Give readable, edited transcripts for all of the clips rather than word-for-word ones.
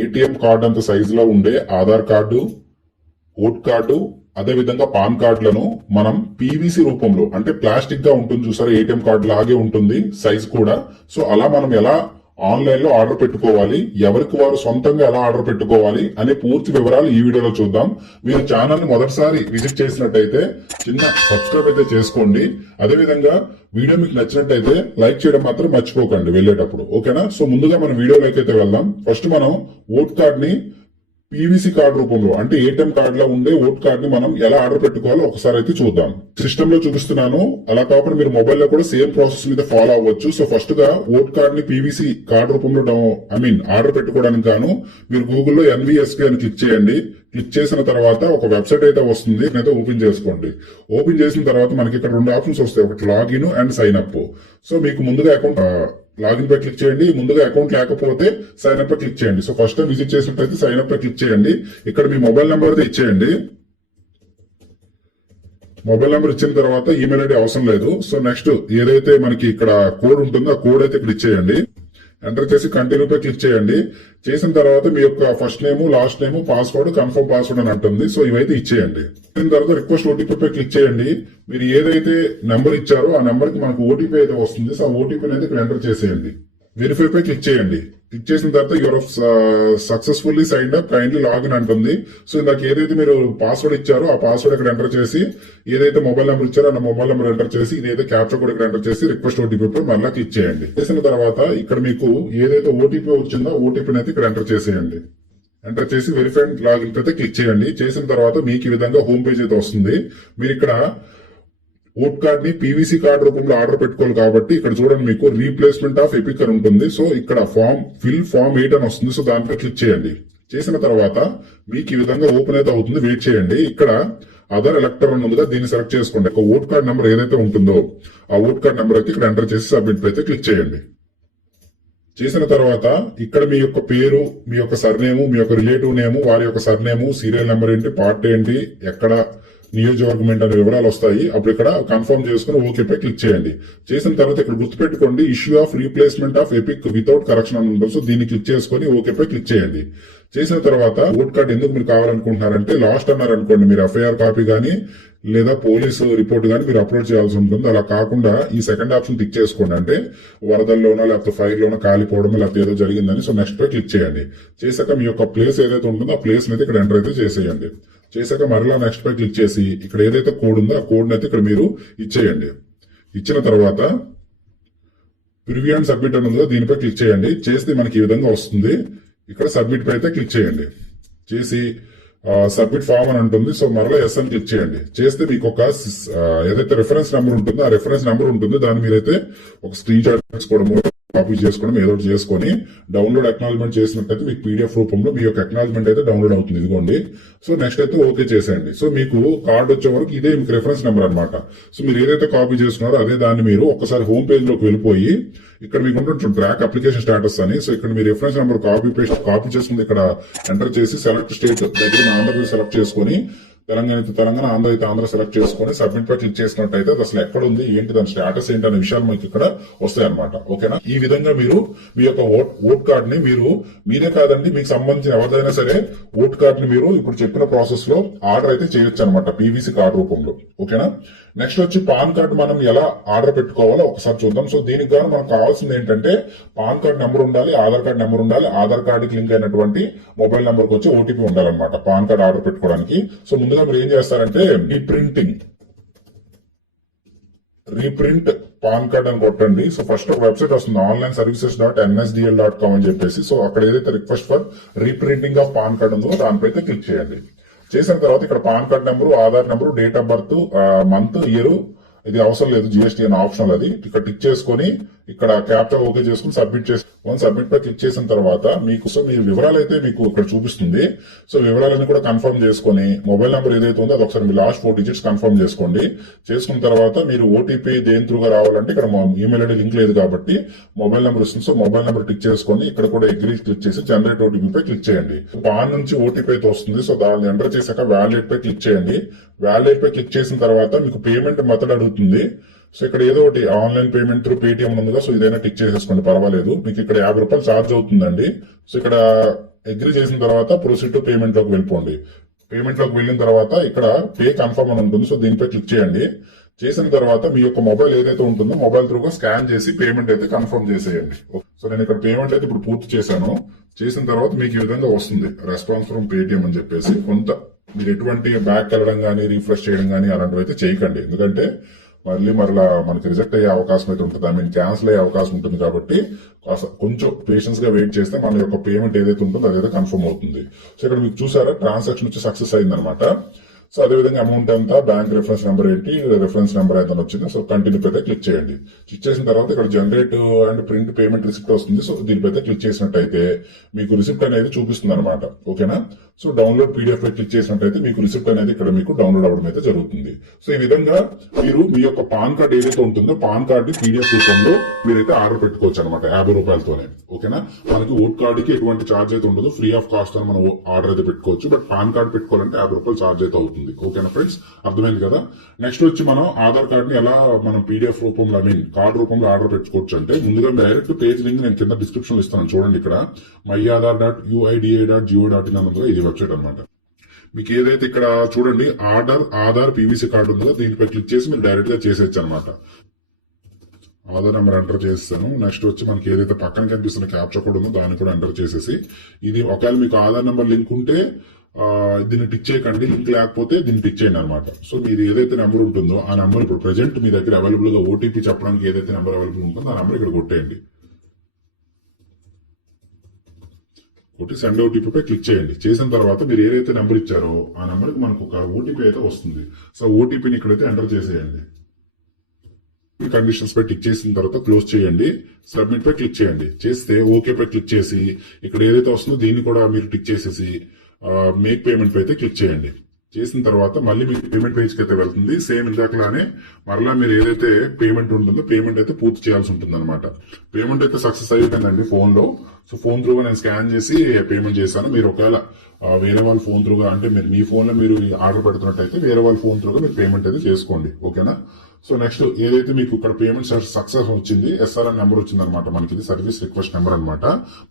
ATM card అంత సైజులో ఉండే ఆధార్ కార్డు, ఓట్ కార్డు, అదే విధంగా పాన్ కార్డులను మనం పీవీసీ రూపంలో అంటే ప్లాస్టిక్ గా ఉంటుంది చూసారా, ఏటీఎం కార్డు లాగే ఉంటుంది సైజ్ కూడా. సో అలా మనం ఎలా ఆన్లైన్ లో ఆర్డర్ పెట్టుకోవాలి, ఎవరికి వారు సొంతంగా ఎలా ఆర్డర్ పెట్టుకోవాలి అనే పూర్తి వివరాలు ఈ వీడియోలో చూద్దాం. మీరు ఛానల్ ని మొదటిసారి విజిట్ చేసినట్టయితే చిన్న సబ్స్క్రైబ్ అయితే చేసుకోండి. అదే విధంగా వీడియో మీకు నచ్చినట్టయితే లైక్ చేయడం మాత్రం మర్చిపోకండి వెళ్ళేటప్పుడు, ఓకేనా? సో ముందుగా మనం వీడియోలోకి అయితే వెళ్దాం. ఫస్ట్ మనం ఓట్ కార్డ్ ని పీవీసీ కార్డు రూపంలో అంటే ఏటీఎం కార్డు లో ఉండే ఓట్ కార్డ్ ని మనం ఎలా ఆర్డర్ పెట్టుకోవాలో ఒకసారి అయితే చూద్దాం. సిస్టమ్ లో చూపిస్తున్నాను, అలా కాకుండా మీరు మొబైల్ లో కూడా సేమ్ ప్రాసెస్ మీద ఫాలో అవ్వచ్చు. సో ఫస్ట్ గా ఓట్ కార్డ్ ని పీవీసీ కార్డు రూపంలో ఆర్డర్ పెట్టుకోవడానికి గాను మీరు గూగుల్లో ఎన్వీఎస్పీ అని క్లిక్ చేయండి. క్లిక్ చేసిన తర్వాత ఒక వెబ్సైట్ అయితే వస్తుంది, అయితే ఓపెన్ చేసుకోండి. ఓపెన్ చేసిన తర్వాత మనకి ఇక్కడ రెండు ఆప్షన్స్ వస్తాయి, ఒకటి login and sign up. So మీకు ముందుగా అకౌంట్ లాగిన్ పై క్లిక్ చేయండి. ముందుగా అకౌంట్ లేకపోతే సైన్ అప్ పై క్లిక్ చేయండి. సో ఫస్ట్ టైం విజిట్ చేసినట్లయితే సైన్ అప్ పై క్లిక్ చేయండి. ఇక్కడ మీ మొబైల్ నెంబర్ అయితే ఇచ్చేయండి. మొబైల్ నెంబర్ ఇచ్చిన తర్వాత ఈమెయిల్ ఐడి అవసరం లేదు. సో నెక్స్ట్ ఏదైతే మనకి ఇక్కడ కోడ్ ఉంటుందో ఆ కోడ్ అయితే ఇక్కడ ఇచ్చేయండి. ఎంటర్ చేసి కంటిన్యూ పై క్లిక్ చేయండి. చేసిన తర్వాత మీ యొక్క first name, last name, password, confirm password అని అంటుంది. సో ఇవైతే ఇచ్చేయండి. ఇచ్చిన తర్వాత రిక్వెస్ట్ ఓటీపీ పై క్లిక్ చేయండి. మీరు ఏదైతే నెంబర్ ఇచ్చారో ఆ నెంబర్ కి మనకు ఓటీపీ అయితే వస్తుంది. సో ఆ ఓటీపీ అయితే ఇక్కడ ఎంటర్ చేసేయండి. వెరిఫై పై క్లిక్ చేయండి. క్లిక్ చేసిన తర్వాత your successfully signed up, kindly login అంటుంది. సో ఇందాక ఏదైతే మీరు పాస్వర్డ్ ఇచ్చారో ఆ పాస్వర్డ్ ఇక్కడ ఎంటర్ చేసి, ఏదైతే మొబైల్ నెంబర్ ఇచ్చారో ఆ మొబైల్ నెంబర్ ఎంటర్ చేసి, ఇదైతే క్యాప్చర్ కోడ్ ఇక్కడ ఎంటర్ చేసి రిక్వెస్ట్ ఓటీపీ పై మళ్ళీ క్లిక్ చేయండి. చేసిన తర్వాత ఇక్కడ మీకు ఏదైతే ఓటీపీ వచ్చిందో ఓటీపీని అయితే ఇక్కడ ఎంటర్ చేసేయండి. ఎంటర్ చేసి వెరిఫైడ్ లాగిన్ అయితే క్లిక్ చేయండి. చేసిన తర్వాత మీకు ఈ విధంగా హోమ్ పేజ్ అయితే వస్తుంది. మీరు ఇక్కడ ఓట్ కార్డ్ ని పీవీసీ కార్డు రూపంలో ఆర్డర్ పెట్టుకోవాలి కాబట్టి ఇక్కడ చూడండి మీకు రీప్లేస్మెంట్ ఆఫ్ ఎపిక్ అని ఉంటుంది. సో ఇక్కడ ఫామ్ 8 అని వస్తుంది. సో దానిపై క్లిక్ చేయండి. చేసిన తర్వాత మీకు ఈ విధంగా ఓపెన్ అయితే అవుతుంది. వెయిట్ చేయండి. ఇక్కడ అదర్ ఎలక్టర్ అని ఉందిగా, దీన్ని సెలెక్ట్ చేసుకోండి. ఒక ఓట్ కార్డ్ నెంబర్ ఏదైతే ఉంటుందో ఆ ఓట్ కార్డ్ నెంబర్ అయితే ఇక్కడ ఎంటర్ చేసి సబ్మిట్ అయితే క్లిక్ చేయండి. చేసిన తర్వాత ఇక్కడ మీ యొక్క పేరు, మీ యొక్క సర్నేము, మీ యొక్క రిలేటివ్ నేము, వారి యొక్క సర్నేము, సీరియల్ నెంబర్ ఏంటి, పార్ట్ ఏంటి, ఎక్కడ నియోజకవర్గం ఏంటనే వివరాలు వస్తాయి. అప్పుడు ఇక్కడ కన్ఫర్మ్ చేసుకుని ఓకే పై క్లిక్ చేయండి. చేసిన తర్వాత ఇక్కడ గుర్తుపెట్టుకోండి, issue of replacement of epic without correction అని ఉంటుంది. సో దీన్ని క్లిక్ చేసుకుని ఓకే పై క్లిక్ చేయండి. చేసిన తర్వాత ఓట్ కార్డ్ ఎందుకు మీరు కావాలనుకుంటున్నారంటే, లాస్ట్ అన్నారు అనుకోండి, మీరు ఎఫ్ఐఆర్ కాపీ గానీ లేదా పోలీసు రిపోర్ట్ గానీ మీరు అప్లోడ్ చేయాల్సి ఉంటుంది. అలా కాకుండా ఈ సెకండ్ ఆప్షన్ క్లిక్ చేసుకోండి. అంటే వరదల్లోనో లేకపోతే ఫైర్ లోనో కాలిపోవడమో లేకపోతే ఏదో జరిగిందని. సో నెక్స్ట్ పై క్లిక్ చేయండి. చేశాక మీ యొక్క ప్లేస్ ఏదైతే ఉంటుందో ఆ ప్లేస్ అయితే ఇక్కడ ఎంటర్ అయితే చేసేయండి. చేశాక మరలా నెక్స్ట్ పై క్లిక్ చేసి ఇక్కడ ఏదైతే కోడ్ ఉందో ఆ కోడ్ అయితే ఇక్కడ మీరు ఇచ్చేయండి. ఇచ్చిన తర్వాత ప్రివ్యూ అండ్ సబ్మిట్ అని ఉందో దీనిపై క్లిక్ చేయండి. చేస్తే మనకి ఈ విధంగా వస్తుంది. ఇక్కడ సబ్మిట్ పై అయితే క్లిక్ చేయండి. చేసి సబ్మిట్ ఫామ్ అని ఉంటుంది. సో మరలా ఎస్ అని క్లిక్ చేయండి. చేస్తే మీకు ఒక ఏదైతే రెఫరెన్స్ నెంబర్ ఉంటుందో ఆ రెఫరెన్స్ నెంబర్ ఉంటుంది. దాన్ని మీరైతే ఒక స్క్రీన్ షాట్ తీసుకోవడము, కాపీ చేసుకోవడం ఏదో ఒకటి చేసుకుని డౌన్లోడ్ అక్నాలజ్మెంట్ చేసినట్టయితే మీకు పీడిఎఫ్ రూపంలో మీ యొక్క అక్నాలజ్మెంట్ అయితే డౌన్లోడ్ అవుతుంది. ఇదిగోండి. సో నెక్స్ట్ అయితే ఓకే చేసేయండి. సో మీకు కార్డు వచ్చే వరకు ఇదే మీకు రెఫరెన్స్ నెంబర్ అనమాట. సో మీరు ఏదైతే కాపీ చేసుకున్నారో అదే దాన్ని మీరు ఒక్కసారి హోమ్ పేజ్ లోకి వెళ్ళిపోయి ఇక్కడ మీకు ఉంటుంది ట్రాక్ అప్లికేషన్ స్టేటస్ అని. సో ఇక్కడ మీ రిఫరెన్స్ నెంబర్ కాపీ చేసుకుని ఇక్కడ ఎంటర్ చేసి సెలెక్ట్ స్టేట్ దగ్గర ఆంధ్రప్రదేశ్ సెలెక్ట్ చేసుకుని, తెలంగాణ అయితే తెలంగాణ, ఆంధ్ర అయితే ఆంధ్ర సెలెక్ట్ చేసుకుని సబ్మిట్ పై క్లిక్ చేసినట్టయితే అది అసలు ఎక్కడ ఉంది, ఏంటి, దాని స్టేటస్ ఏంటి అనే విషయాలు మీకు ఇక్కడ వస్తాయి అనమాట. ఓకేనా? ఈ విధంగా మీరు మీ యొక్క ఓట్ కార్డ్ ని మీరే కాదండి, మీకు సంబంధించిన ఎవరిదైనా సరే ఓట్ కార్డ్ ని మీరు ఇప్పుడు చెప్పిన ప్రాసెస్ లో ఆర్డర్ అయితే చేయొచ్చు అనమాట పీవీసీ కార్డు రూపంలో. ఓకేనా? నెక్స్ట్ వచ్చి పాన్ కార్డు మనం ఎలా ఆర్డర్ పెట్టుకోవాలో ఒకసారి చూద్దాం. సో దీనికి గాను మనకు కావాల్సింది ఏంటంటే పాన్ కార్డ్ నెంబర్ ఉండాలి, ఆధార్ కార్డ్ నెంబర్ ఉండాలి, ఆధార్ కార్డుకి లింక్ అయినటువంటి మొబైల్ నెంబర్ కి వచ్చి ఓటీపీ ఉండాలన్నమాట పాన్ కార్డ్ ఆర్డర్ పెట్టుకోవడానికి. సో ముందుగా మీరు ఏం చేస్తారంటే రీప్రింట్ పాన్ కార్డ్ అని కొట్టండి. సో ఫస్ట్ ఒక వెబ్సైట్ వస్తుంది, onlineservices.nsdl.com అని చెప్పేసి. సో అక్కడ ఏదైతే request for reprinting of PAN card ఉందో దానిపై క్లిక్ చేయండి. చేసిన తర్వాత ఇక్కడ PAN card number, Aadhaar number, date of birth, month, year ఇది అవసరం లేదు, జిఎస్టీ అనే ఆప్షన్ అది ఇక్కడ టిక్ చేసుకుని ఇక్కడ క్యాప్చర్ ఓకే చేసుకుని సబ్మిట్ చేసి సబ్మిట్ పై క్లిక్ చేసిన తర్వాత మీకు మీ వివరాలు అయితే మీకు ఇక్కడ చూపిస్తుంది. సో వివరాలన్నీ కూడా కన్ఫర్మ్ చేసుకుని మొబైల్ నెంబర్ ఏదైతే ఉందో అది ఒకసారి మీ లాస్ట్ 4 డిజిట్స్ కన్ఫర్మ్ చేసుకోండి. చేసుకున్న తర్వాత మీరు ఓటీపీ దేని త్రూగా రావాలంటే ఇక్కడ ఈమెయిల్ ఐడి లింక్ లేదు కాబట్టి మొబైల్ నెంబర్ ఇస్తుంది. సో మొబైల్ నెంబర్ టిక్ చేసుకుని ఇక్కడ కూడా అగ్రీ క్లిక్ చేసి జనరేట్ ఓటీపీ పై క్లిక్ చేయండి. పాన్ నుంచి ఓటీపీ అయితే వస్తుంది. సో దాన్ని ఎంటర్ చేశాక వ్యాలిడేట్ పై క్లిక్ చేయండి. వ్యాలిడేట్ పై క్లిక్ చేసిన తర్వాత మీకు పేమెంట్ మెథడ్ అడుగుతుంది. సో ఇక్కడ ఏదో ఒకటి ఆన్లైన్ పేమెంట్ త్రూ పేటిఎం ఉందిగా, సో ఇదైనా టిక్ చేసేసుకోండి, పర్వాలేదు. మీకు ఇక్కడ 50 రూపాయలు ఛార్జ్ అవుతుందండి. సో ఇక్కడ అగ్రి చేసిన తర్వాత ప్రొసీడ్ టు పేమెంట్ లోకి వెళ్ళిపోండి. పేమెంట్ లోకి వెళ్ళిన తర్వాత ఇక్కడ పే కన్ఫర్మ్ అని ఉంటుంది. సో దీనిపై క్లిక్ చేయండి. చేసిన తర్వాత మీ యొక్క మొబైల్ ఏదైతే ఉంటుందో మొబైల్ త్రూగా స్కాన్ చేసి పేమెంట్ అయితే కన్ఫర్మ్ చేసేయండి. సో నేను ఇక్కడ పేమెంట్ అయితే ఇప్పుడు పూర్తి చేశాను. చేసిన తర్వాత మీకు ఈ విధంగా వస్తుంది రెస్పాన్స్ ఫ్రమ్ పేటిఎం అని చెప్పేసి. కొంత మీరు ఎటువంటి బ్యాక్ వెళ్ళడం కానీ రీఫ్రెష్ చేయడం కానీ అలాంటివి అయితే చేయకండి. ఎందుకంటే మరలా మనకి రిజెక్ట్ అయ్యే అవకాశం అయితే ఉంటుంది. ఐ మీన్ క్యాన్సిల్ అయ్యే అవకాశం ఉంటుంది. కాబట్టి కొంచెం పేషెన్స్ గా వెయిట్ చేస్తే మన యొక్క పేమెంట్ ఏదైతే ఉంటుందో అదైతే కన్ఫర్మ్ అవుతుంది. సో ఇక్కడ మీకు చూసారా ట్రాన్సాక్షన్ వచ్చి సక్సెస్ అయిందనమాట. సో అదేవిధంగా అమౌంట్ ఎంత, బ్యాంక్ రెఫరెన్స్ నెంబర్ ఏంటి, రెఫరెన్స్ నెంబర్ అయితే వచ్చింది. సో కంటిన్యూ అయితే క్లిక్ చేయండి. క్లిక్ చేసిన తర్వాత ఇక్కడ generate and print payment receipt వస్తుంది. సో దీనిపైతే క్లిక్ చేసినట్టయితే మీకు రిసిప్ట్ అనేది చూపిస్తుంది అనమాట. ఓకేనా. సో డౌన్లోడ్ పీడిఎఫ్ పై క్లిక్ చేసినట్టయితే మీకు రిసిప్ట్ అనేది ఇక్కడ మీకు డౌన్లోడ్ అవ్వడం అయితే జరుగుతుంది. సో ఈ విధంగా మీరు మీ యొక్క పాన్ కార్డ్ ఏదైతే ఉంటుందో పాన్ కార్డ్ పీడిఎఫ్ రూపంలో మీరైతే ఆర్డర్ పెట్టుకోవచ్చు అనమాట 50 రూపాయలతోనే. ఓకేనా. మనకి ఓట్ కార్డ్ కి ఎటువంటి ఛార్జ్ అయితే ఉండదు. ఫ్రీ ఆఫ్ కాస్ట్ అని మనం ఆర్డర్ అయితే పెట్టుకోవచ్చు. బట్ పాన్ కార్డ్ పెట్టుకోవాలంటే 50 రూపాయలు ఛార్జ్ అయితే అవుతుంది. ఓకేనా ఫ్రెండ్స్, అర్థమైంది కదా. నెక్స్ట్ వచ్చి మనం ఆధార్ కార్డ్ ని ఎలా మనం పీడిఎఫ్ రూపంలో ఐ మీన్ కార్డ్ రూపంలో ఆర్డర్ పెట్టుకోవచ్చు అంటే ముందుగా డైరెక్ట్ పేజ్ లింక్ నేను కింద డిస్క్రిప్షన్ లో ఇస్తాను. చూడండి ఇక్కడ myAadhar.uida.go.in అన్నది ఇది వెబ్సైట్ అనమాట. మీకు ఏదైతే ఇక్కడ చూడండి ఆధార్ పీవీసీ కార్డు ఉందో దీనిపై క్లిక్ చేసి మీరు డైరెక్ట్ గా చేసేయచ్చు అనమాట. ఆధార్ నెంబర్ ఎంటర్ చేస్తాను. నెక్స్ట్ వచ్చి మనకి ఏదైతే పక్కన కనిపిస్తున్న క్యాప్చర్ కోడ్ ఉందో దాన్ని కూడా ఎంటర్ చేసేసి ఇది ఒకవేళ మీకు ఆధార్ నెంబర్ లింక్ ఉంటే దీన్ని టిక్ చేయకండి, లింక్ లేకపోతే దీన్ని టిక్ చేయండి అనమాట. సో మీరు ఏదైతే నెంబర్ ఉంటుందో ఆ నెంబర్ ఇప్పుడు ప్రెజెంట్ మీ దగ్గర అవైలబుల్ గా ఓటీపీ చెప్పడానికి ఏదైతే నెంబర్ అవైలబుల్ ఉంటుందో ఆ నెంబర్ ఇక్కడ కొట్టేయండి. కొట్టి సెండ్ ఓటీపీ పై క్లిక్ చేయండి. చేసిన తర్వాత మీరు ఏదైతే నెంబర్ ఇచ్చారో ఆ నెంబర్కి మనకు ఒక ఓటీపీ అయితే వస్తుంది. సో ఓటీపీని ఇక్కడైతే ఎంటర్ చేసేయండి. కండిషన్స్ పై టిక్ చేసిన తర్వాత క్లోజ్ చేయండి. సబ్మిట్ పై క్లిక్ చేయండి. చేస్తే ఓకే పై క్లిక్ చేసి ఇక్కడ ఏదైతే వస్తుందో దీన్ని కూడా మీరు టిక్ చేసేసి మేక్ పేమెంట్ అయితే క్లిక్ చేయండి. చేసిన తర్వాత మళ్ళీ మీకు పేమెంట్ పేజ్ కి అయితే వెళ్తుంది. సేమ్ ఇందాకలానే మరలా మీరు ఏదైతే పేమెంట్ ఉంటుందో పేమెంట్ అయితే పూర్తి చేయాల్సి ఉంటుంది అనమాట. పేమెంట్ అయితే సక్సెస్ అయిపోయిందండి ఫోన్ లో. సో ఫోన్ త్రూగా నేను స్కాన్ చేసి పేమెంట్ చేశాను. మీరు ఒకవేళ వేరే వాళ్ళ ఫోన్ త్రూగా అంటే మీరు మీ ఫోన్ లో మీరు ఆర్డర్ పెడుతున్నట్టయితే వేరే వాళ్ళ ఫోన్ త్రూగా మీరు పేమెంట్ అయితే చేసుకోండి. ఓకేనా. సో నెక్స్ట్ ఏదైతే మీకు ఇక్కడ పేమెంట్ సక్సెస్ వచ్చింది SRN నెంబర్ వచ్చింది అనమాట. మనకి ఇది సర్వీస్ రిక్వెస్ట్ నెంబర్ అనమాట.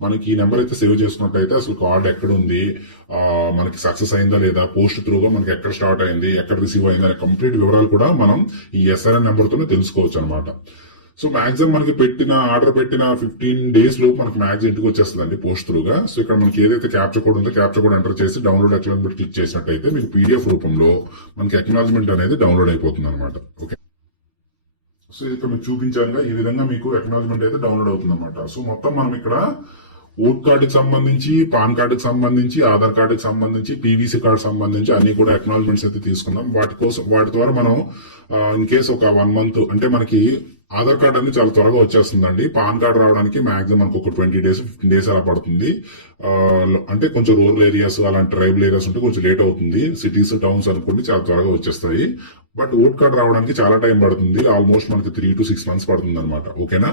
మనకి ఈ నెంబర్ అయితే సేవ్ చేసుకున్నట్టయితే అసలు కార్డ్ ఎక్కడ ఉంది, మనకి సక్సెస్ అయిందా లేదా, పోస్ట్ త్రూగా మనకి ఎక్కడ స్టార్ట్ అయింది, ఎక్కడ రిసీవ్ అయింది అనే కంప్లీట్ వివరాలు కూడా మనం ఈ SRN నెంబర్ తోనే తెలుసుకోవచ్చు అనమాట. సో మాక్సిమం మనకి ఆర్డర్ పెట్టిన 15 days లో మనకి మాక్సిమం ఇంటికి వచ్చేస్తుందండి పోస్ట్ త్రూగా. సో ఇక్కడ మనకి ఏదైతే క్యాప్చర్ కోడ్ ఉందో క్యాప్చర్ కోడ్ ఎంటర్ చేసి డౌన్లోడ్ అక్నాలజ్మెంట్ క్లిక్ చేసినట్టయితే మీకు పీడిఎఫ్ రూపంలో మనకి అక్నాలజ్మెంట్ అనేది డౌన్లోడ్ అయిపోతుంది అనమాట. ఓకే. సో ఇక్కడ మీకు చూపించాను ఈ విధంగా మీకు అక్నాలజ్మెంట్ అయితే డౌన్లోడ్ అవుతుంది అనమాట. సో మొత్తం మనం ఇక్కడ ఓట్ కార్డుకి సంబంధించి, పాన్ కార్డుకి సంబంధించి, ఆధార్ కార్డుకి సంబంధించి, పీవీసీ కార్డు సంబంధించి అన్ని కూడా అక్నాలజ్మెంట్స్ అయితే తీసుకున్నాం. వాటి ద్వారా మనం ఇన్ కేసు ఒక 1 month అంటే మనకి ఆధార్ కార్డ్ అనేది చాలా త్వరగా వచ్చేస్తుందండి. పాన్ కార్డ్ రావడానికి మాక్సిమం మనకు ఒక 20 days 15 days అలా పడుతుంది. అంటే కొంచెం రూరల్ ఏరియాస్ అలాంటి ట్రైబల్ ఏరియాస్ ఉంటే కొంచెం లేట్ అవుతుంది. సిటీస్ టౌన్స్ అనుకోండి చాలా త్వరగా వచ్చేస్తాయి. బట్ ఓట్ కార్డ్ రావడానికి చాలా టైం పడుతుంది. ఆల్మోస్ట్ మనకి 3 to 6 months పడుతుంది అనమాట. ఓకేనా.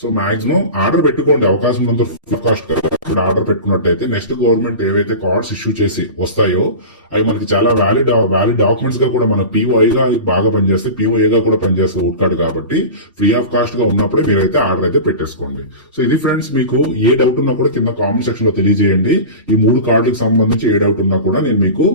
సో మాక్సిమం ఆర్డర్ పెట్టుకోండి. అవకాశం ఉన్నంత కాస్ట్ ఆర్డర్ పెట్టుకున్నట్టయితే నెక్స్ట్ గవర్నమెంట్ ఏవైతే కార్డ్స్ ఇష్యూ చేసి వస్తాయో అవి మనకి చాలా వ్యాలిడ్ డాక్యుమెంట్స్ గా కూడా మన పీఓఐగా బాగా పనిచేస్తాయి. పీఓఏగా కూడా పనిచేస్తాయి ఓట్ కార్డు కాబట్టి ఫ్రీ ఆఫ్ కాస్ట్ గా ఉన్నప్పుడే మీరైతే ఆర్డర్ అయితే పెట్టేసుకోండి. సో ఇది ఫ్రెండ్స్, మీకు ఏ డౌట్ ఉన్నా కూడా కింద కామెంట్ సెక్షన్ లో తెలియజేయండి. ఈ 3 కార్డులకు సంబంధించి ఏ డౌట్ ఉన్నా కూడా నేను మీకు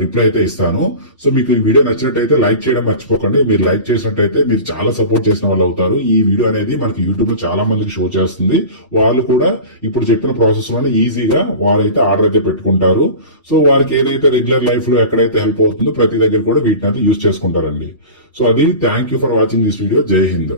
రిప్లై అయితే ఇస్తాను. సో మీకు ఈ వీడియో నచ్చినట్టయితే లైక్ చేయడం మర్చిపోకండి. మీరు లైక్ చేసినట్టయితే మీరు చాలా సపోర్ట్ చేసిన వాళ్ళు అవుతారు. ఈ వీడియో అనేది మనకి యూట్యూబ్ లో చాలా మందికి షో చేస్తుంది. వాళ్ళు కూడా ఇప్పుడు చెప్పిన ప్రాసెస్ వల్ల ఈజీగా వాళ్ళైతే ఆర్డర్ అయితే పెట్టుకుంటారు. సో వాళ్ళకి ఏదైతే రెగ్యులర్ లైఫ్ లో ఎక్కడైతే హెల్ప్ అవుతుందో ప్రతి దగ్గర కూడా వీటిని అయితే యూజ్ చేసుకుంటారండి. సో అది thank you for watching this video. జై హింద్.